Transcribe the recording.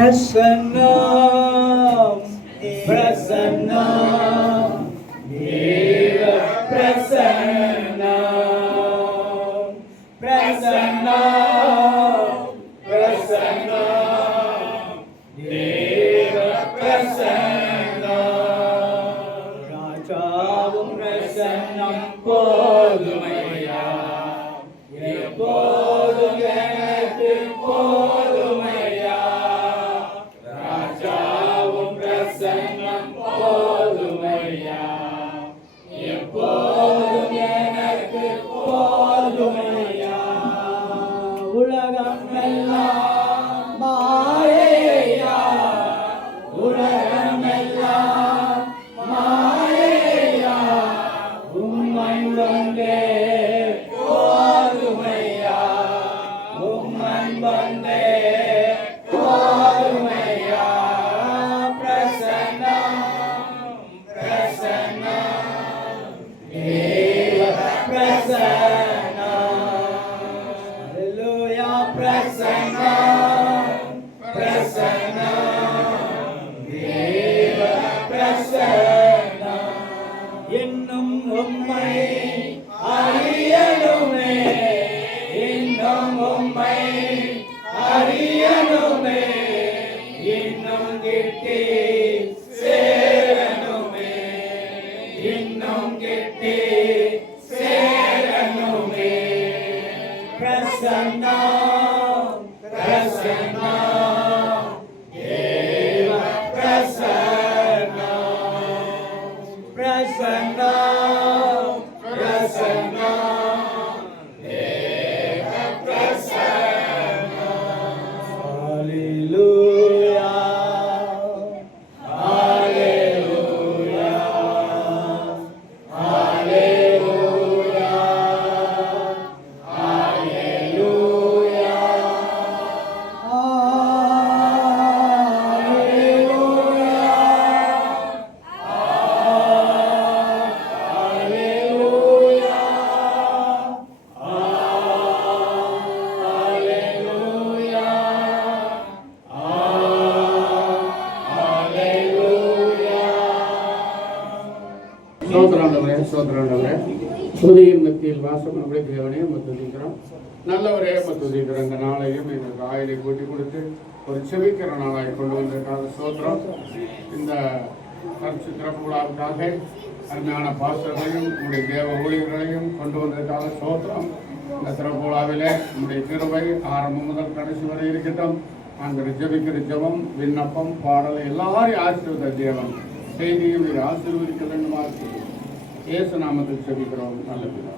பிரசன்னம் பிரசன்னம் தேவ பிரசன்னம் பிரசன்னம் பிரசன்னம் தேவ பிரசன்னம் ராஜாவும் பிரசன்னம் போதுமையா எப்போதும் எனக்கு போதுமையா ராஜாவும் பிரசன்னம் போதுமையா எப்போதும் எனக்கு போதுமையா உலகம் எல்லாம் மாயையா உலகம் எல்லாம் மாயையா உம்மை வந்தே போதுமையா உம்மை வந்தே போதுமையா பிரசன்னம் பிரசன்னம் தேவ பிரசன்னம் ஹல்லேலூயா பிரசன்னம் பிரசன்னம் தேவ பிரசன்னம் இன்னும் உம்மை அறியணுமே இன்னும் உம்மை அறியணுமே இன்னும் கிட்டி சேரணுமே இன்னும் கிட்டி சேரணுமே பிரசன்னம் பிரசன்னம் தேவ பிரசன்னம் பிரசன்னம் பிரசன்னம் தேவ பிரசன்னம் ஹல்லேலூயா ஹல்லேலூயா ஹல்லேலூயா ஹல்லேலூயா சோதராண்டவரே சோதராண்டவரே துதியின் மத்தியில் வாசம் நம்முடைய தேவனே துதிக்கிறோம். நல்லவரே துதிக்கிறோம். இந்த நாளையும் எங்களுக்கு ஆயுளை கூட்டி கொடுத்து ஒரு செபிக்கிற நாளாய் கொண்டு வந்ததுக்காக சோதரம். இந்த கருத்து திறப்பு விழாவுக்காக அருமையான பாஸ்டர்களையும் நம்முடைய தேவ ஊழியர்களையும் கொண்டு வந்ததுக்காக சோதரம். இந்த திறப்பு விழாவிலே நம்முடைய கிருபை ஆரம்பம் முதல் கடைசி வரை இருக்கட்டும். நாங்கள் ஜெபிக்கிற ஜெபம் விண்ணப்பம் பாடல் எல்லாரையும் ஆசீர்வத தேவன் செய்தியும் இதை ஆசீர்வதிக்க வேண்டுமா இயேசு நாமத்தில் ஜெபிக்கிறோம். நல்ல பிதாவே.